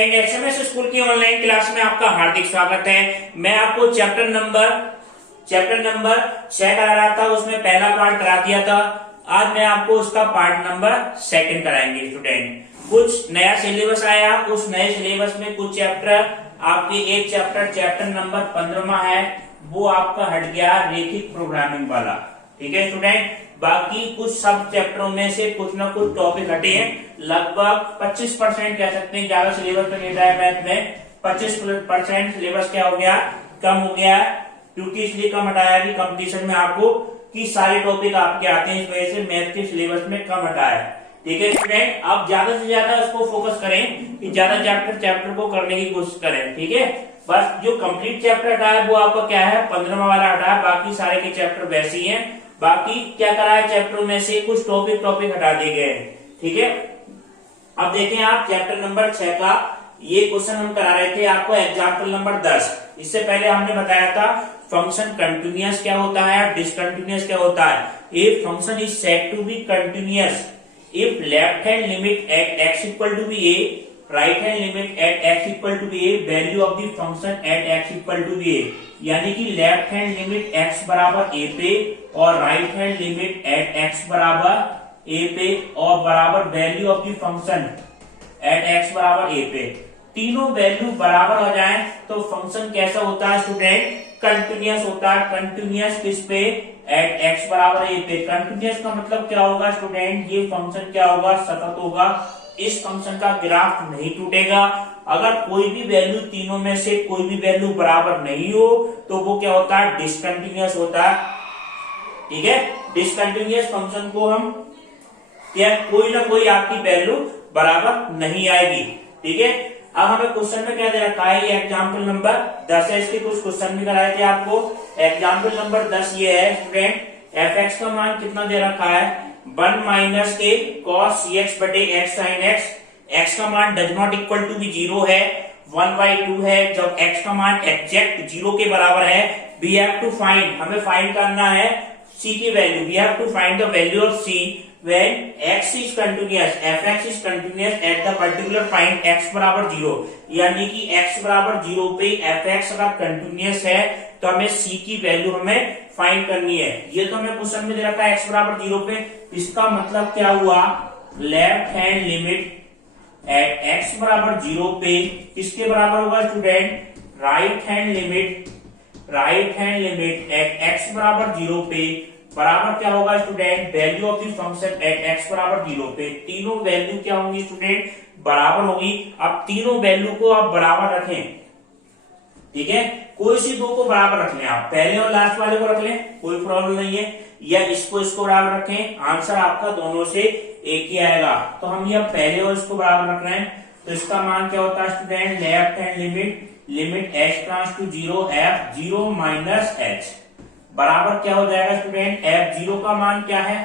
Student, SMS school की online class में आपका हार्दिक स्वागत है। मैं आपको चैप्टर नंबर 6 करा रहा था, उसमें पहला पार्ट करा दिया था। आज मैं आपको उसका पार्ट नंबर 2 कराएंगे। स्टूडेंट, कुछ नया सिलेबस आया, उस नए सिलेबस में कुछ चैप्टर आपके एक चैप्टर नंबर 15वां है, वो आपका हट गया रेखिक प्रोग्रामिंग वाला। ठीक है स्टूडेंट, बाकी कुछ सब चैप्टरों में से कुछ ना कुछ टॉपिक हटे हैं। लगभग 25% कह सकते हैं, ज्यादा सिलेबस तो नहीं रहा है मैथ में। 25% सिलेबस क्या हो गया, कम हो गया, क्योंकि इसलिए कम हटाया कि कंपटीशन में आपको कि सारे टॉपिक आपके आते हैं, इस वजह से मैथ के सिलेबस में कम हटाया। ठीक है स्टूडेंट, आप ज्यादा से ज्यादा उसको फोकस करें कि ज्यादा चैप्टर को करने की कोशिश करें। ठीक है, बस जो कंप्लीट चैप्टर हटा है वो आपका क्या है, 15वां वाला हटा है, बाकी सारे के चैप्टर वैसे ही हैं। बाकी क्या करा है, चैप्टरों में से कुछ टॉपिक हटा दिए गए हैं। ठीक है, अब देखें आप चैप्टर नंबर 6 का ये क्वेश्चन हम करा रहे थे आपको एग्जाम्पल नंबर 10। इससे पहले हमने बताया था फंक्शन कंटिन्यूअस क्या होता है, डिसकंटिन्यूअस क्या होता है। If function is said to be continuous if left hand limit at x equal to be a, right hand limit at x equal to be a, value of the function at x equal to be a. यानी कि left hand limit x बराबर a पे और right hand limit at x बराबर a पे और बराबर value of the function at x बराबर a पे, तीनों वैल्यू बराबर हो जाए तो फंक्शन कैसा होता है स्टूडेंट, कंटिन्यूअस होता है। कंटिन्यूअस किस पे, एट x बराबर a पे। कंटिन्यूअस का मतलब क्या होगा स्टूडेंट, ये फंक्शन क्या होगा, सतत होगा। इस फंक्शन का ग्राफ नहीं टूटेगा। अगर कोई भी वैल्यू तीनों में से कोई भी वैल्यू बराबर नहीं हो तो वो क्या होता है, डिसकंटिन्यूअस होता है। ठीक है, डिसकंटिन्यूअस फंक्शन को हम क्या, कोई ना कोई आपकी वैल्यू बराबर नहीं आएगी। ठीक है, अब हमें क्वेश्चन में क्या दे रखा है, ये एग्जाम्पल नंबर 10 है। इसके कुछ क्वेश्चन भी कराए थे आपको। एग्जाम्पल नंबर 10 ये है स्टूडेंट, fx का मान कितना दे रखा है, 1 माइनस के cos cx बटे x sin x। x का मान डज नॉट इक्वल टू भी 0 है, 1/2 है। जब x का मान एग्जैक्ट 0 के बराबर है, वी हैव टू फाइंड, हमें फाइंड करना है c की value. We have to find the value of c when x is continuous, fx is continuous at the particular point x बराबर 0। यानी कि x बराबर 0 पे fx अगर कंटिन्यूअस है तो हमें c की वैल्यू हमें फाइंड करनी है। ये तो हमें क्वेश्चन में दे रखा है x बराबर 0 पे। इसका मतलब क्या हुआ, left hand limit at x बराबर 0 पे किसके बराबर होगा student, right hand limit at x बराबर 0 पे बराबर क्या होगा student, value of the function at x बराबर 0 पे। तीनों वैल्यू क्या होंगी स्टूडेंट, बराबर होगी। अब तीनों वैल्यू को आप बराबर रखें। ठीक है, कोई सी दो को बराबर रख लें, आप पहले और लास्ट वाले को रख लें, कोई प्रॉब्लम नहीं है, या इसको बराबर रखें, आंसर आपका दोनों से एक ही आएगा। तो हम ये पहले और इसको बराबर रख रहे हैं, तो इसका मान क्या होता है student, left hand limit h tends to 0 f0 minus h बराबर क्या हो जाएगा स्टूडेंट, f0 का मान क्या है,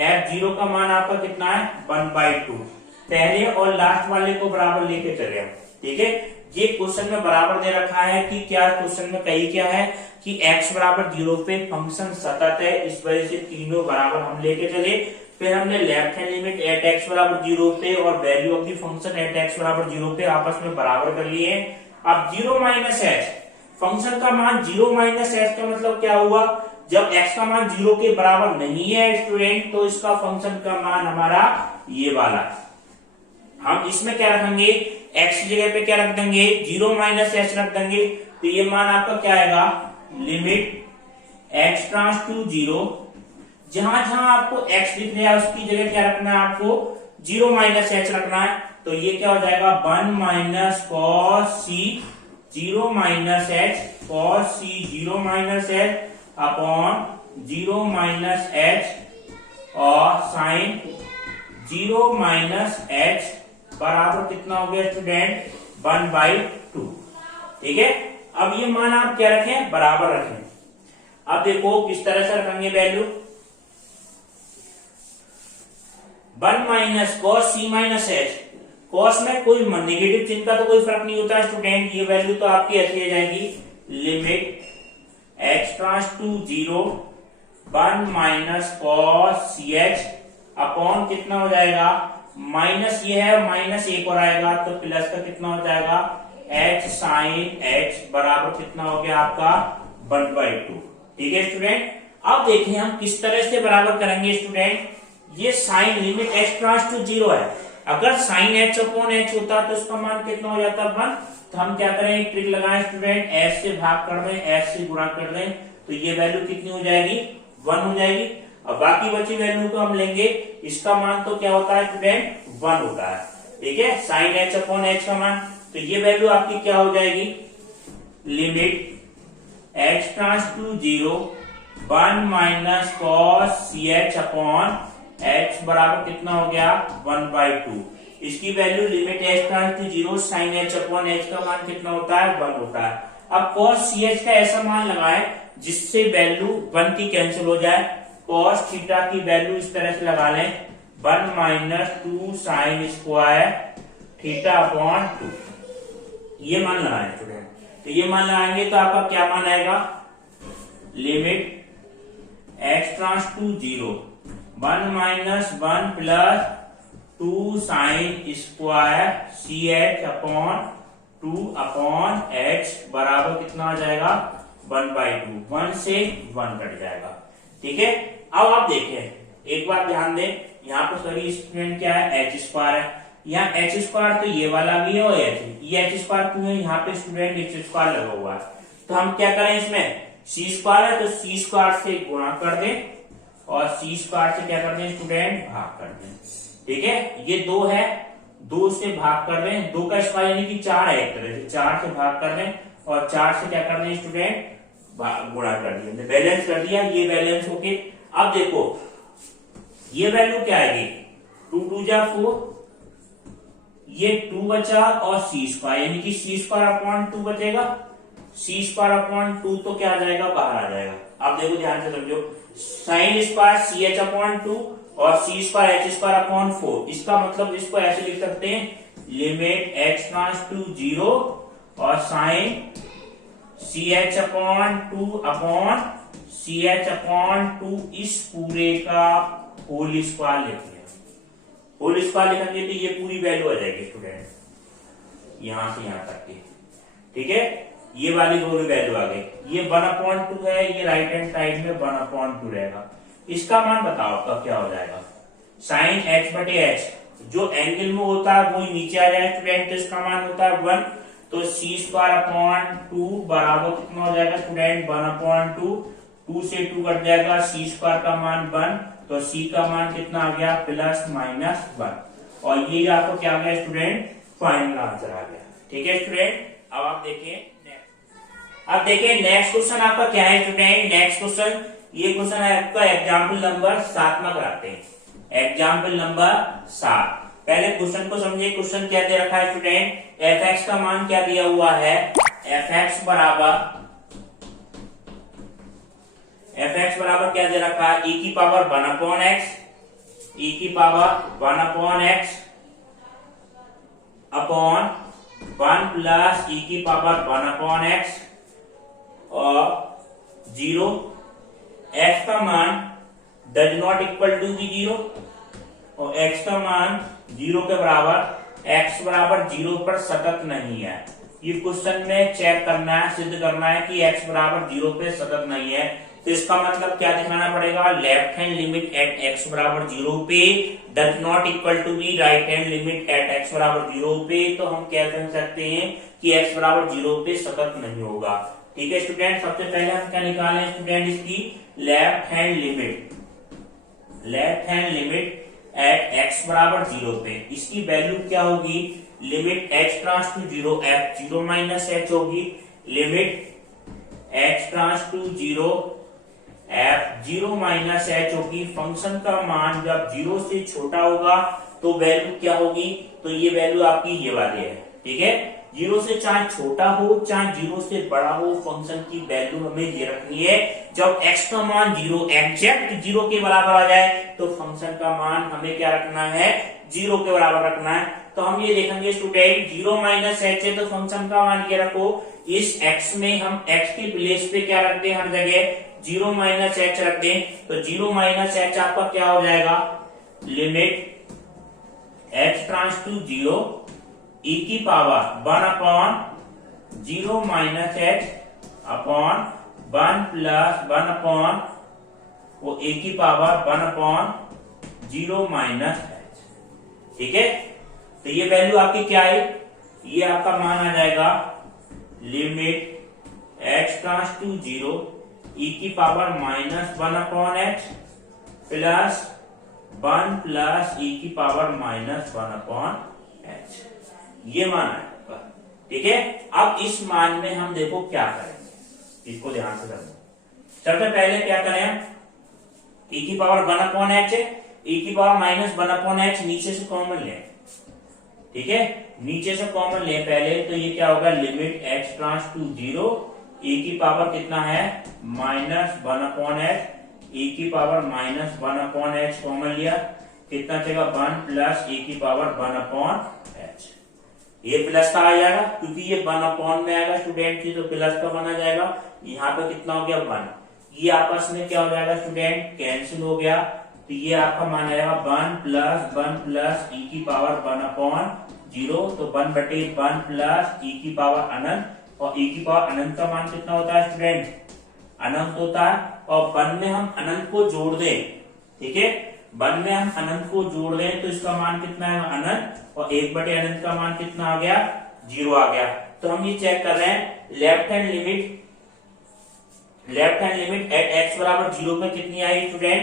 f0 का मान आपका कितना है, 1/2। पहले और लास्ट वाले को बराबर लेके चले। ठीक है, ये क्वेश्चन में बराबर दे रखा है कि क्या, क्वेश्चन में कही क्या है कि x बराबर 0 पे फंक्शन सतत है, इस वजह से तीनों बराबर हम लेके चले। फिर हमने left hand limit at x बराबर 0 पे और value of the function at x बराबर 0 पे आपस में बराबर कर लिए। अब 0 माइनस h, फंक्शन का मान 0 माइनस h का मतलब क्या हुआ, जब x का मान 0 के बराबर नहीं है स्टूडेंट, तो इसका फंक्शन का मान हमारा ये वाला। हम इसमें क्या रखेंगे, x की जगह पे क्या रख देंगे, 0 माइनस h रख देंगे। तो ये मान आपका क्या आएगा, लिमिट x ट्रांस टू 0, जहां जहां आपको x दिख रहा है उसकी जगह क्या रखना है, आपको 0 माइनस h रखना है। तो ये क्या हो जाएगा, 1 minus cos c 0 minus h cos c 0 minus h upon 0 minus h और साइन 0 माइनस h बराबर कितना हो गया स्टूडेंट, 1/2। ठीक है, अब ये मान आप क्या रखें, बराबर रखें। अब देखो किस तरह से रखेंगे value, 1 minus cos c minus h, cos में कोई नेगेटिव चिन्ह का तो कोई फर्क नहीं होता स्टूडेंट, ये वैल्यू तो आपकी ऐसी आ जाएगी, limit h tends to 0 1 minus cos ch upon कितना हो जाएगा, माइनस ये है, माइनस एक और आएगा तो प्लस का कितना हो जाएगा, h साइन h बराबर कितना हो गया आपका 1/2। ठीक है स्टूडेंट, अब देखिए हम किस तरह से बराबर करेंगे स्टूडेंट। ये sine limit h tends to 0 है, अगर साइन h अपॉन h होता तो उसका मान कितना हो जाता 1। तो हम क्या करें, एक ट्रिक लगाएं स्टूडेंट, h से भाग कर दें, h से गुणा कर दें, तो ये वैल्यू कितनी हो जाएगी 1 हो जाएगी। अब बाकी बची वैल्यू को हम लेंगे, इसका मान तो क्या होता है स्टूडेंट 1 होता है। ठीक है, साइन h अपॉन h का मान, तो ये वैल्यू आपकी क्या हो जाएगी, limit h tends to 0 1 minus cos ch upon h बराबर कितना हो गया 1/2। इसकी value limit h tends to 0 sine h upon h का मान कितना होता है 1 होता है। अब cos ch का ऐसा मान लगाए जिससे वैल्यू 1 की कैंसिल हो जाए, cos थीटा की वैल्यू इस तरह से लगा लें 1 minus 2 sine square theta upon 2, ये मान लगाए स्टूडेंट। तो ये मान लगाएंगे तो आपका क्या मान आएगा, limit x tends to 0 1 minus 1 plus 2 sine square C H upon 2 upon h बराबर कितना आ जाएगा 1/2, 1 से 1 कट जाएगा। ठीक है, अब आप देखें एक बात ध्यान दें, यहाँ पर सॉरी स्टूडेंट क्या है h स्क्वायर है, यहाँ h स्क्वायर तो ये वाला भी है और ये h स्क्वायर क्यों है, यहाँ पे स्टूडेंट h स्क्वायर लगा हुआ है। तो हम क्या करें, इसमें c स्क्वायर है तो c स्क्वायर से गुणा कर दें और c स्क्वायर से क्या कर दें स्टूडेंट भाग कर दें। ठीक है, ये 2 है, 2 से भाग कर दें, 2 का स्क्वायर यानी कि 4 है, एक तरह से 4 से भाग कर दें और 4 से क्या कर दें स्टूडेंट गुणा कर दिया, बैलेंस कर दिया, ये बैलेंस होके। अब देखो ये वैल्यू क्या आएगी 2 2 जा 4, ये 2 बचा और c स्क्वायर यानी कि c स्क्वायर अपॉन 2 बचेगा, c स्क्वायर अपॉन 2 तो क्या आ जाएगा बाहर आ जाएगा। अब देखो ध्यान से समझो, sine square C H upon 2 और c square h square upon 4, इसका मतलब इसको ऐसे लिख सकते हैं लिमिट h ट्रांस टू 0 और sine C H upon 2 upon C H upon 2 इस पूरे का होल स्क्वायर लिख लिया। होल स्क्वायर लिखेंगे तो ये पूरी वैल्यू आ जाएगी स्टूडेंट, यहां से यहां तक की। ठीक है, ये वाली पूरी वैल्यू आ गई, ये 1/2 है, ये राइट हैंड साइड में 1/2 रहेगा। इसका मान बताओ आपका क्या हो जाएगा, साइन h बटे h जो एंगल में होता है वो नीचे आ जाए स्टूडेंट, तो इसका मान होता है 1, तो c स्क्वायर अपॉन 2 बराबर कितना हो जाएगा स्टूडेंट 1/2, 2 से 2 कट जाएगा, c स्क्वायर का मान 1, तो c का मान कितना आ गया प्लस माइनस 1, और ये आपको क्या आ गया स्टूडेंट फाइनल आंसर आ गया। ठीक है स्टूडेंट, अब आप देखिए अब देखिए नेक्स्ट क्वेश्चन आपका क्या है स्टूडेंट। नेक्स्ट क्वेश्चन, ये क्वेश्चन है आपका एग्जाम्पल नंबर 7 में कराते हैं, एग्जाम्पल नंबर 7। पहले क्वेश्चन को समझिए, क्वेश्चन क्या दे रखा है स्टूडेंट, एफ एक्स का मान क्या दिया हुआ है, एफ एक्स बराबर क्या दे रखा है, e की पावर 1/x, e की power 1/x upon 1 plus e की पावर 1/x और 0, x का मान does not equal to be 0 और x का मान 0 के बराबर, x बराबर 0 पर सतत नहीं है। ये क्वेश्चन में चेक करना है, सिद्ध करना है कि x बराबर 0 पे सतत नहीं है, तो इसका मतलब क्या दिखाना पड़ेगा, left hand limit at x बराबर 0 पे does not equal to be right hand limit at x बराबर 0 पे। तो हम क्या कह सकते हैं कि x बराबर 0 पे सतत नहीं होगा। ठीक है स्टूडेंट, सबसे पहले हम क्या निकालें स्टूडेंट, इसकी left hand limit at x बराबर 0 पे, इसकी वैल्यू क्या होगी, limit h tends to 0 f 0 minus h होगी, limit h tends to 0 f 0 minus h होगी। फंक्शन का मान जब 0 से छोटा होगा तो वैल्यू क्या होगी, तो ये वैल्यू आपकी ये वाली है। ठीक है, 0 से चाहे छोटा हो चाहे 0 से बड़ा हो, फंक्शन की वैल्यू हमें ये रखनी है, जब x का मान 0 एग्जैक्ट 0 के बराबर आ जाए तो फंक्शन का मान हमें क्या रखना है 0 के बराबर रखना है। तो हम ये देखेंगे स्टूडेंट 0 माइनस h है तो फंक्शन का मान क्या रखो, इस x में हम x के प्लेस पे क्या रख दें, हर जगह 0 माइनस h रख दें, तो 0 माइनस h आपका क्या हो जाएगा, लिमिट एच ट्रांस टू 0 ई की power 1 upon 0 minus H upon 1 plus 1 upon वो ए की पावर 1 अपॉन 0 माइनस एच। ठीक है, तो ये वैल्यू आपकी क्या है, ये आपका मान आ जाएगा लिमिट एच ट्रांस टू 0 ई की power minus 1 upon H plus 1 plus ई की पावर माइनस 1 अपॉन एच, ये मान आएगा। ठीक है, अब इस मान में हम देखो क्या करेंगे, इसको ध्यान से करना। सबसे पहले क्या करें, ई की पावर 1 अपॉन एच है, ई की पावर माइनस 1 अपॉन एच नीचे से कॉमन लें। ठीक है, नीचे से कॉमन लें पहले, तो ये क्या होगा, लिमिट एच ट्रांस टू 0 ई की पावर कितना है माइनस 1 अपॉन एच, ई की power minus 1 upon H common लिया, कितना चलेगा 1 प्लस ई की पावर 1 अपॉन एच। ये प्लस का आ जाएगा क्योंकि ये 1 अपॉन में आएगा स्टूडेंट की, तो प्लस का बना जाएगा। यहाँ पे कितना हो गया 1, ये आपस में क्या हो जाएगा स्टूडेंट, कैंसिल हो गया, तो ये आपका मान आएगा 1 प्लस ई की पावर 1 अपॉन 0, तो 1 बटे 1 प्लस ई की पावर अनंत, और ई की पावर अनंत का मान कितना होता है स्टूडेंट, अनंत होता है, और 1 में हम अनंत को जोड़ दें। ठीक है, 1 में हम अनंत को जोड़ दें तो इसका मान कितना है अनंत, और 1 बटे अनंत का मान कितना आ गया 0 आ गया। तो हम ये चेक कर रहे हैं left hand limit at x बराबर 0 पे कितनी आई स्टूडेंट,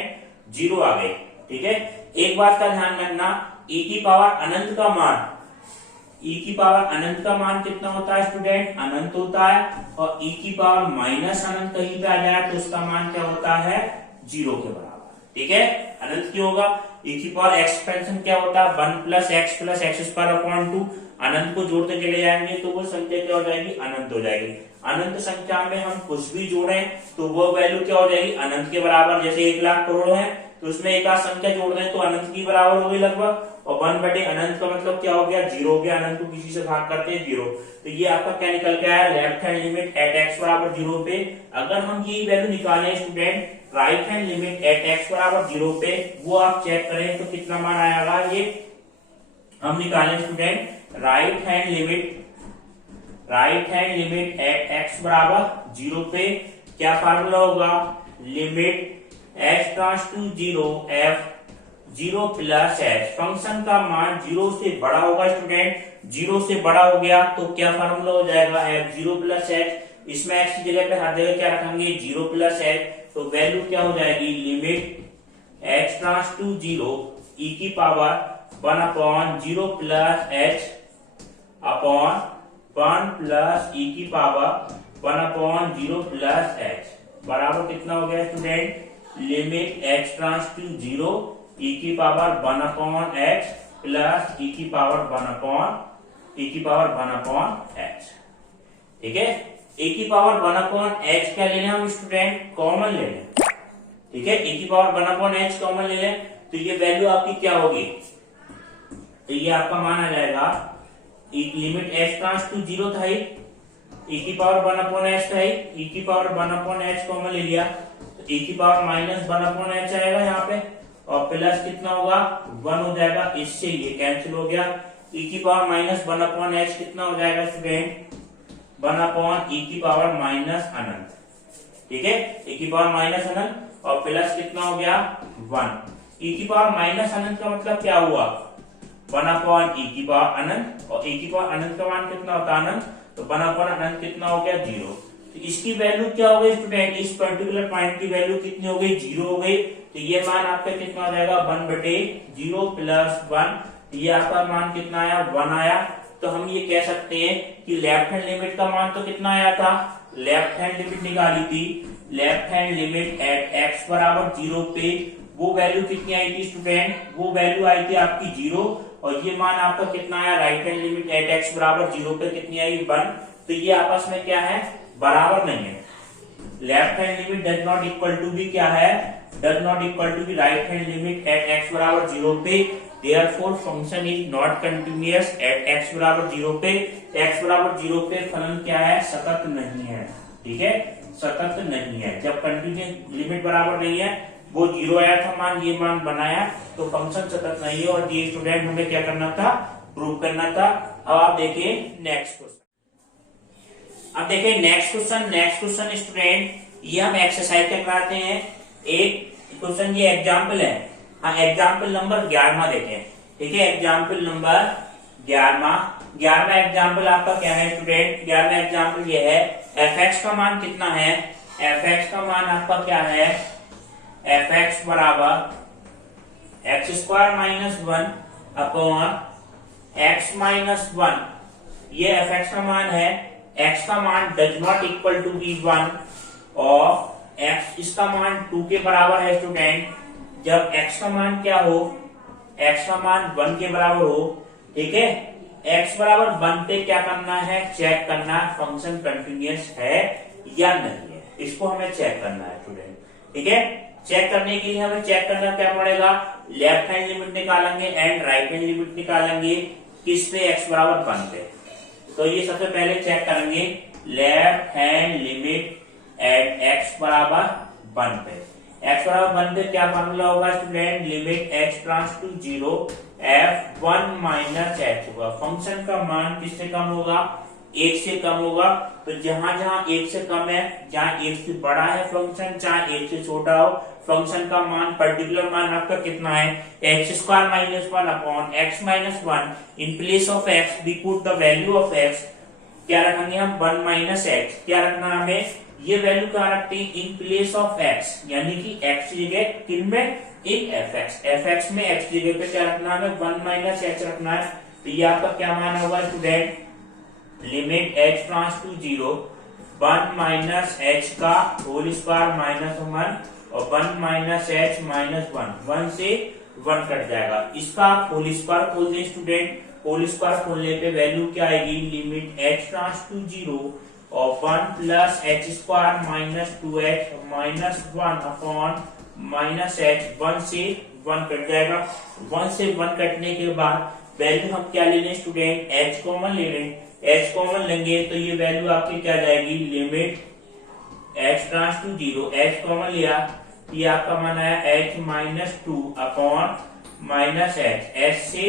0 आ गई। ठीक है, एक बात का ध्यान रखना, ई की पावर अनंत का मान, ई की पावर अनंत का मान कितना होता है स्टूडेंट, अनंत होता है, और ई की पावर माइनस अनंत कहीं पे आ जाए तो उसका मान क्या होता है 0 के बराबर। ठीक है, अनंत क्यों होगा, ई की पावर एक्सपेंशन क्या होता है 1 प्लस एक्स स्क्वायर अपॉन 2, अनंत को जोड़ते चले जाएंगे तो वो संख्या क्या हो जाएगी, अनंत हो जाएगी। अनंत संख्या में हम कुछ भी जोड़ें तो वो वैल्यू क्या हो जाएगी, अनंत के बराबर। जैसे 1 लाख करोड़ है तो उसमें एक आध संख्या जोड़ दें तो अनंत की बराबर हो गई लगभग, और 1 बटे अनंत का मतलब क्या हो गया 0 हो गया, अनंत को किसी से भाग करते हैं 0। तो ये आपका क्या निकल के आया, left hand limit at x बराबर 0 पे अगर हम ये वैल्यू निकालें student right hand limit at x बराबर 0 पे, वो आप चेक करें तो कितना मान आएगा, ये हम निकालें student right hand limit at x बराबर 0 पे क्या फार्मूला होगा, limit H trans to 0 F 0 plus H, function का मान 0 से बड़ा होगा स्टूडेंट, 0 से बड़ा हो गया तो क्या फार्मूला हो जाएगा एफ 0 प्लस एच, इसमें एक्स की जगह पे हर जगह क्या रखेंगे 0 प्लस एच, तो वैल्यू क्या हो जाएगी लिमिट एच ट्रांस टू 0 ई की power 1 upon 0 plus h upon 1 plus ई की पावर 1 अपॉन 0 प्लस एच बराबर कितना हो गया student, limit H trans to 0 ई की पावर 1 अपॉन एच प्लस ई की पावर 1 अपॉन एच। ठीक है, ए की पावर 1 अपॉन एच क्या ले लें हम स्टूडेंट, कॉमन ले लें। ठीक है, ए की पावर 1 अपॉन एच कॉमन ले लें तो ये वैल्यू आपकी क्या होगी, तो ये आपका मान आ जाएगा लिमिट एच ट्रांस टू 0 था, ई की पावर 1 अपॉन एच था, ई की पावर 1 अपॉन एच कॉमन ले लिया तो ई की पावर माइनस 1 अपॉन एच आएगा यहाँ पे, और प्लस कितना होगा 1 हो जाएगा, इससे ये कैंसिल हो गया, ई की पावर माइनस 1 अपॉन एच कितना हो जाएगा स्टूडेंट 1 अपॉन ई की पावर माइनस अनंत। ठीक है, ई की पावर माइनस अनंत और प्लस कितना हो गया 1, ई की पावर माइनस अनंत का मतलब क्या हुआ 1 अपॉन ई की पावर अनंत, और ई की पावर अनंत का मान कितना होता है अनंत, तो 1 अपॉन अनंत कितना हो गया 0। तो इसकी वैल्यू क्या हो गई स्टूडेंट, इस पर्टिकुलर पॉइंट की वैल्यू कितनी हो गई 0 हो गई, तो ये मान आपका कितना हो जाएगा 1 बटे 0 प्लस 1, ये आपका मान कितना आया 1 आया। तो हम ये कह सकते हैं कि लेफ्ट हैंड लिमिट का मान तो कितना आया था, लेफ्ट हैंड लिमिट निकाली थी, left hand limit at x बराबर 0 पे वो वैल्यू कितनी आई थी स्टूडेंट, वो वैल्यू आई थी आपकी 0, और ये मान आपका कितना आया right hand limit at x बराबर 0 पे कितनी आई 1। तो ये आपस में क्या है बराबर नहीं है, left hand limit does not equal to भी क्या है, डज नॉट इक्वल टू भी right hand limit at x बराबर 0 पे, therefore function is not continuous at x बराबर 0 पे, एक्स बराबर 0 पे फलन क्या है सतत नहीं है। ठीक है, सतत नहीं है, जब कंटिन्यूअस लिमिट बराबर नहीं है वो 0 आया था मान, ये मान बनाया, तो फंक्शन सतत नहीं है। और ये स्टूडेंट हमें क्या करना था, प्रूव करना था। अब आप देखिए नेक्स्ट क्वेश्चन। अब देखिए नेक्स्ट क्वेश्चन स्टूडेंट, ये हम एक्सरसाइज क्या कराते हैं, एक क्वेश्चन ये एग्जाम्पल है। हाँ, एग्जाम्पल नंबर 11 देखें। ठीक है, एग्जाम्पल नंबर 11 एग्जाम्पल आपका क्या है स्टूडेंट, 11 एग्जाम्पल ये है, एफ एक्स का मान कितना है, एफ एक्स का मान आपका क्या है, एफ एक्स बराबर x square minus 1 upon X minus 1। ये एफ एक्स का मान है, एक्स का मान does not equal to be 1 और एक्स इसका मान 2 के बराबर है स्टूडेंट। जब एक्स का मान क्या हो, एक्स का मान 1 के बराबर हो, ठीक है, एक्स बराबर 1 पे क्या करना है, चेक करना फंक्शन कंटिन्यूअस है या नहीं है, इसको हमें चेक करना है स्टूडेंट। ठीक है, चेक करने के लिए हमें चेक करना क्या पड़ेगा, लेफ्ट हैंड लिमिट निकालेंगे एंड राइट हैंड लिमिट निकालेंगे, किस पे, एक्स बराबर 1 पे। तो ये सबसे पहले चेक करेंगे left hand limit at x बराबर 1 पे। एक्स बराबर 1 पे क्या फॉर्मूला होगा student, limit x tends to 0 F 1 minus H होगा। फंक्शन का मान किससे कम होगा, 1 से कम होगा। तो जहां जहां 1 से कम है, जहां 1 से बड़ा है फंक्शन, चाहे 1 से छोटा हो, फंक्शन का मान पर्टिकुलर मान आपका कितना है, X square minus 1 upon X minus 1। In place of X we put the value of X, क्या रखेंगे हम, 1 माइनस एक्स। क्या रखना हमें, ये वैल्यू क्या रखते हैं, इन प्लेस ऑफ एक्स, यानी कि एक्स की जगह किन में, इन एफ एक्स में एक्स की जगह पे क्या रखना है, 1 माइनस एक्स रखना है। तो ये आपका क्या मान होगा student, limit H trans to 0 1 minus H का होल स्क्वायर माइनस 1 और 1 माइनस एच माइनस 1 से 1 कट जाएगा। इसका आप होल स्क्वायर खोल दें स्टूडेंट, होल स्क्वायर खोलने पे वैल्यू क्या आएगी, लिमिट एच ट्रांस टू 0 और 1 plus H square minus 2h minus 1 upon minus H, 1 से 1 कट जाएगा। 1 से 1 कटने के बाद वैल्यू हम क्या ले लें स्टूडेंट, h कॉमन ले लें। h कॉमन लेंगे तो ये वैल्यू आपकी क्या जाएगी, limit h tends to 0, h common लिया, ये आपका मान आया h माइनस 2 अपॉन माइनस एच, h से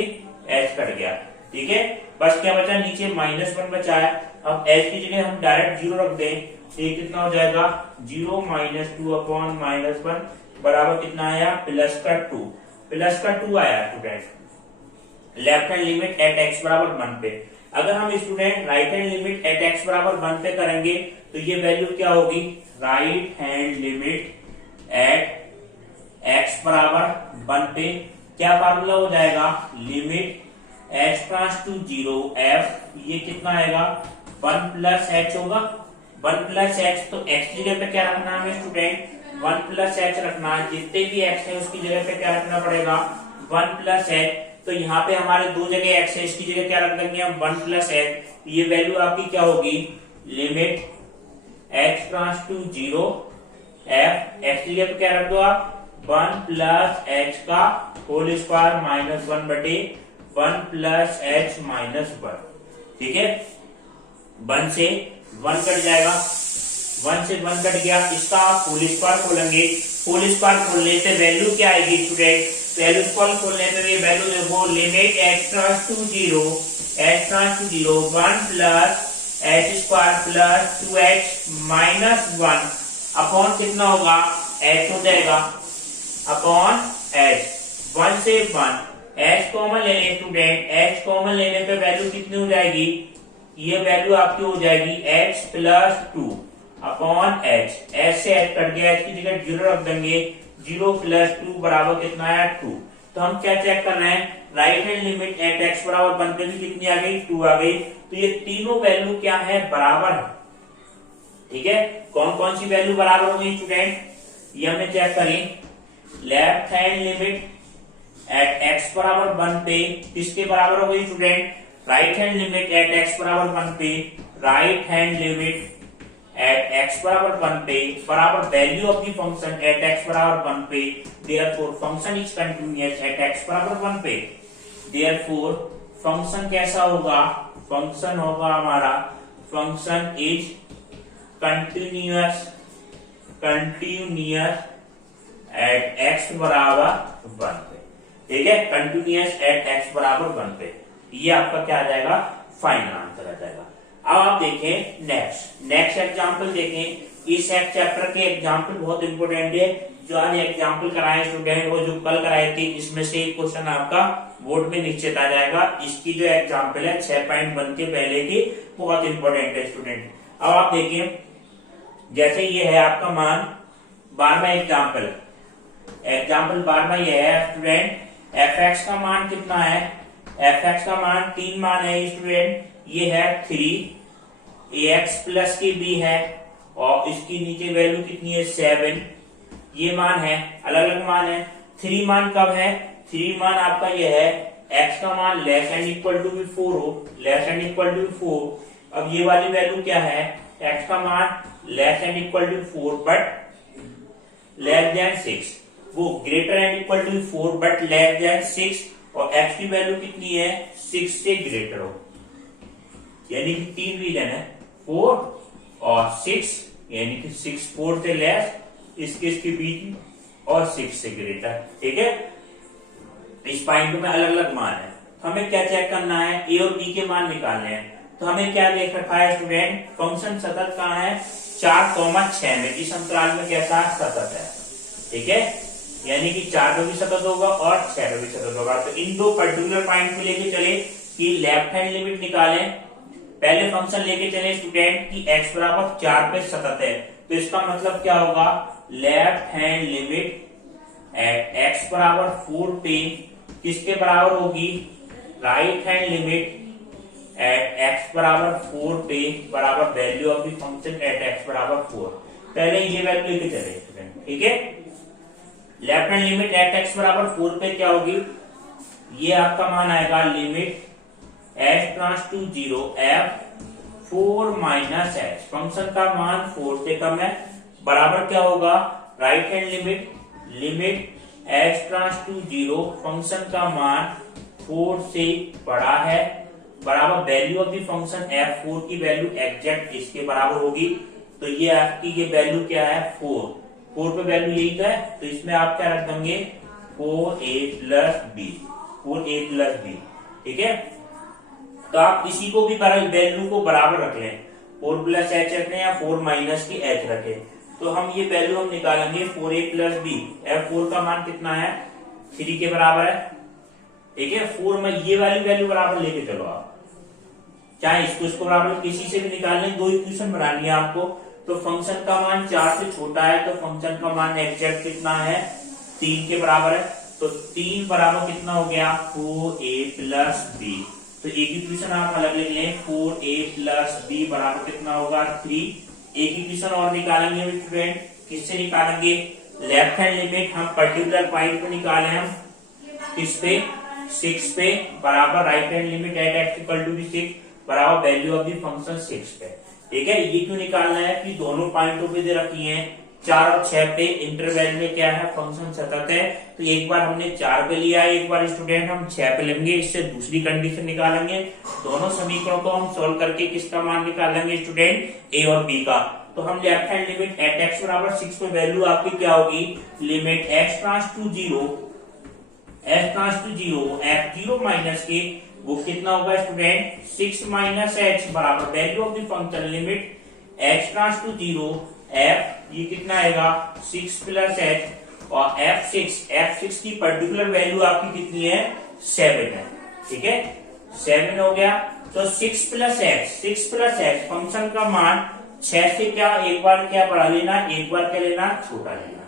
h कट गया। ठीक है, बस क्या बचा, नीचे माइनस 1 बचा है। अब h की जगह हम डायरेक्ट 0 रख दें, तो ये कितना हो जाएगा, 0 माइनस 2 अपॉन माइनस 1 बराबर कितना आया, प्लस का 2, प्लस का 2 आया student. Left hand limit at x बराबर 1 पे। अगर हम student right hand limit at x बराबर 1 पे करेंगे तो ये वैल्यू क्या होगी, right hand limit at x बराबर 1 पे क्या फार्मूला हो जाएगा, limit H trans to 0 F, ये कितना आएगा, 1 प्लस एच होगा, 1 प्लस एच। तो एक्स की जगह पे क्या रखना है हमें स्टूडेंट, 1 प्लस एच रखना है। जितने भी एक्स है उसकी जगह पे क्या रखना पड़ेगा, 1 प्लस एच। तो यहाँ पे हमारे दो जगह एक्स है, इसकी जगह क्या रख देंगे हम, 1 प्लस एच। ये वैल्यू आपकी क्या होगी, limit H trans to 0 F, X की जगह पे क्या रख दो आप, 1 प्लस एच का होल स्क्वायर माइनस 1 बटे 1 प्लस एच माइनस 1। ठीक है, 1 से 1 कट जाएगा, 1 से 1 कट गया, इसका आप होल स्क्वायर खोलेंगे, होल स्क्वायर खोलने से वैल्यू क्या आएगी स्टूडेंट, वैल्यू स्क्वायर खोलने पे ये वैल्यू देखो, limit H trans to 0 H trans to 0 1 plus H square plus 2h minus 1 upon कितना होगा, h हो जाएगा अपॉन h। 1 से 1 h कॉमन ले लें स्टूडेंट, h कॉमन लेने पे वैल्यू कितनी हो जाएगी, ये वैल्यू आपकी हो जाएगी x plus 2 upon h। h से h कट गया, h की जगह 0 रख देंगे, 0 प्लस 2 बराबर कितना है 2। तो हम क्या चेक कर रहे हैं, right hand limit at x बराबर 1 पे भी कितनी आ गई, 2 आ गई। तो ये तीनों वैल्यू क्या है, बराबर है। ठीक है, कौन कौन सी वैल्यू बराबर होगी स्टूडेंट, ये हमने चेक करी। Left hand limit at x बराबर 1 पे किसके बराबर हो गई student, right hand limit at x बराबर 1 पे, right hand limit at x बराबर 1 पे बराबर value of the function at x बराबर 1 पे, therefore function is continuous at x बराबर 1 पे। देयरफॉर फंक्शन कैसा होगा, फंक्शन होगा हमारा, function is continuous at x बराबर 1 पे, ठीक है, कंटिन्यूअस एट एक्स बराबर 1 पे, ये आपका क्या आ जाएगा, फाइनल आंसर आ जाएगा। अब आप देखें नेक्स्ट एग्जांपल देखें। इस चैप्टर के एग्जांपल बहुत इंपॉर्टेंट है, जो आज एग्जांपल कराए स्टूडेंट वो जो कल कराए थे, इसमें से एक क्वेश्चन आपका बोर्ड में निश्चित आ जाएगा। इसकी जो एग्जांपल है 6.1 के पहले की, बहुत इंपॉर्टेंट है स्टूडेंट। अब आप देखिए, जैसे ये है आपका मान 12वां एग्जाम्पल 12वां ये है स्टूडेंट, एफ एक्स का मान कितना है, एफ एक्स का मान 3 मान है स्टूडेंट, ये है 3, ए एक्स प्लस की बी है, और इसकी नीचे वैल्यू कितनी है 7, ये मान है, अलग अलग मान है। 3 मान कब है, 3 मान आपका ये है x का मान लेस एंड इक्वल टू 4 हो, लेस एंड इक्वल टू 4। अब ये वाली वैल्यू क्या है, x का मान less and equal to 4 but less than 6, वो greater and equal to 4 but less than 6, और x की वैल्यू कितनी है 6 से ग्रेटर हो, यानी कि 3 रीजन है 4 और 6, यानी कि 6 4 से लेस, इसके बीच, और 6 से ग्रेटर, ठीक है। इस पॉइंट में अलग अलग मान है, तो हमें क्या चेक करना है, ए और बी के मान निकालने हैं। तो हमें क्या देख रखा है स्टूडेंट, फंक्शन सतत कहाँ है 4,6 में, इस अंतराल में कैसा सतत है, ठीक है, यानी कि 4 पे भी सतत होगा और 6 पे भी सतत होगा। तो इन दो पर्टिकुलर पॉइंट को लेके चले कि लेफ्ट हैंड लिमिट निकालें। पहले फंक्शन लेके चले स्टूडेंट की x बराबर 4 पे सतत है, तो इसका मतलब क्या होगा, left hand limit at x बराबर 4 पे किसके बराबर होगी, right hand limit at x बराबर 4 पे बराबर value of the function at x बराबर 4। पहले ये वैल्यू लेके चले स्टूडेंट, ठीक है। Left hand limit at x बराबर 4 पे क्या होगी, ये आपका मान आएगा limit h tends to 0 f 4 minus h, function का मान 4 से कम है, बराबर क्या होगा, right hand limit h tends to 0, function का मान 4 से बड़ा है, बराबर value of the function f4 की वैल्यू एग्जैक्ट इसके बराबर होगी। तो ये आपकी ये वैल्यू क्या है 4 पे वैल्यू यही तो है, तो इसमें आप क्या रख देंगे 4a प्लस b, ठीक है। तो आप इसी को भी वैल्यू को बराबर रख लें, 4 प्लस एच रखें या 4 माइनस की एच रखें, तो हम ये वैल्यू हम निकालेंगे 4a प्लस बी। f4 का मान कितना है 3 के बराबर है, ठीक है। 4 में ये वाली वैल्यू बराबर लेके चलो आप, चाहे इसको बराबर किसी से भी निकाल लें, 2 इक्वेशन बनानी है आपको। तो फंक्शन का मान 4 से छोटा है, तो फंक्शन का मान एग्जैक्ट कितना है 3 के बराबर है, तो 3 बराबर कितना हो गया 4a प्लस बी। तो एक इक्वेशन आप अलग ले लें, 4a प्लस बी बराबर कितना होगा 3। एक इक्वेशन और निकालेंगे स्टूडेंट, किससे निकालेंगे, लेफ्ट हैंड लिमिट हम पर्टिकुलर पॉइंट पे निकाले, हम किस पे 6 पे, बराबर right hand limit at x equal to 6 बराबर वैल्यू ऑफ द फंक्शन 6 पे, ठीक है। ये क्यों निकालना है कि दोनों पॉइंटों पे दे रखी है 4 और 6 पे इंटरवल में क्या है फंक्शन सतत है, तो एक बार हमने 4 पे लिया है, एक बार स्टूडेंट हम 6 पे लेंगे, इससे दूसरी कंडीशन निकालेंगे। दोनों समीकरणों को हम सोल्व करके किसका मान निकालेंगे स्टूडेंट ए और बी का। तो हम left hand limit at x बराबर 6 पे वैल्यू आपकी क्या होगी, limit x tends to 0 f0 minus के वो कितना होगा स्टूडेंट 6 माइनस एच बराबर value of the function limit x tends to 0 f ये कितना आएगा 6 प्लस एच, और f6 की पर्टिकुलर वैल्यू आपकी कितनी है 7 है, ठीक है 7 हो गया। तो 6 प्लस एच फंक्शन का मान 6 से क्या एक बार क्या बड़ा लेना, एक बार क्या लेना छोटा लेना।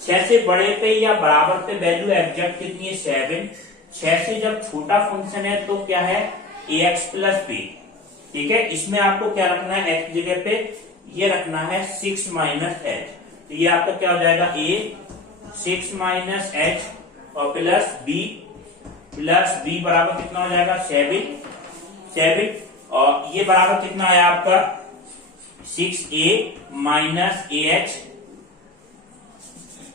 6 से बड़े पे या बराबर पे वैल्यू एग्जैक्ट कितनी है 7। 6 से जब छोटा फंक्शन है तो क्या है ax प्लस बी, ठीक है। इसमें आपको क्या रखना है x जगह पे ये रखना है 6 माइनस एच, तो ये आपका क्या हो जाएगा a 6 माइनस एच और प्लस बी बराबर कितना हो जाएगा 7 और ये बराबर कितना है आपका 6a minus a h,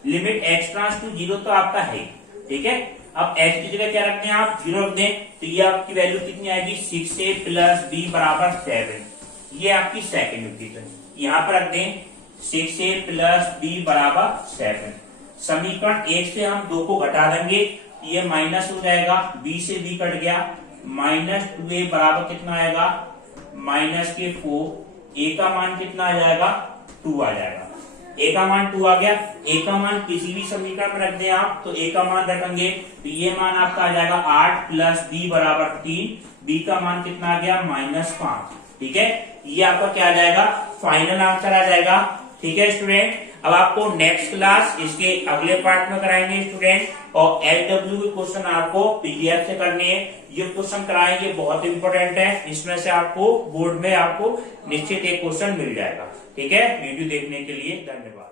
limit x tends to 0 तो आपका है, ठीक है। अब x की जगह क्या रखते हैं आप 0 रख दें, तो ये आपकी वैल्यू कितनी आएगी 6a प्लस b बराबर 7, ये आपकी सेकंड इक्वेशन यहाँ पर रख दें 6a प्लस b बराबर 7। समीकरण 1 से हम 2 को घटा देंगे, ये माइनस हो जाएगा, b से b कट गया, -2a बराबर कितना आएगा, -4, a का मान कितना आ जाएगा, 2 आ जाएगा। a का मान 2 आ गया, a का मान किसी भी समीकरण में रख दें आप तो a का मान रखेंगे तो ये मान आपका आ जाएगा 8 + b बराबर 3, b का मान कितना आ गया, -5। ठीक है, ये आपका क्या आ जाएगा, फाइनल आंसर आ जाएगा। ठीक है स्टूडेंट, अब आपको नेक्स्ट क्लास इसके अगले पार्ट में कराएंगे स्टूडेंट, और LW के क्वेश्चन आपको PDF से करने हैं। ये क्वेश्चन कराएंगे, बहुत इंपॉर्टेंट है, इसमें से आपको बोर्ड में आपको निश्चित एक क्वेश्चन मिल जाएगा। ठीक है, वीडियो देखने के लिए धन्यवाद।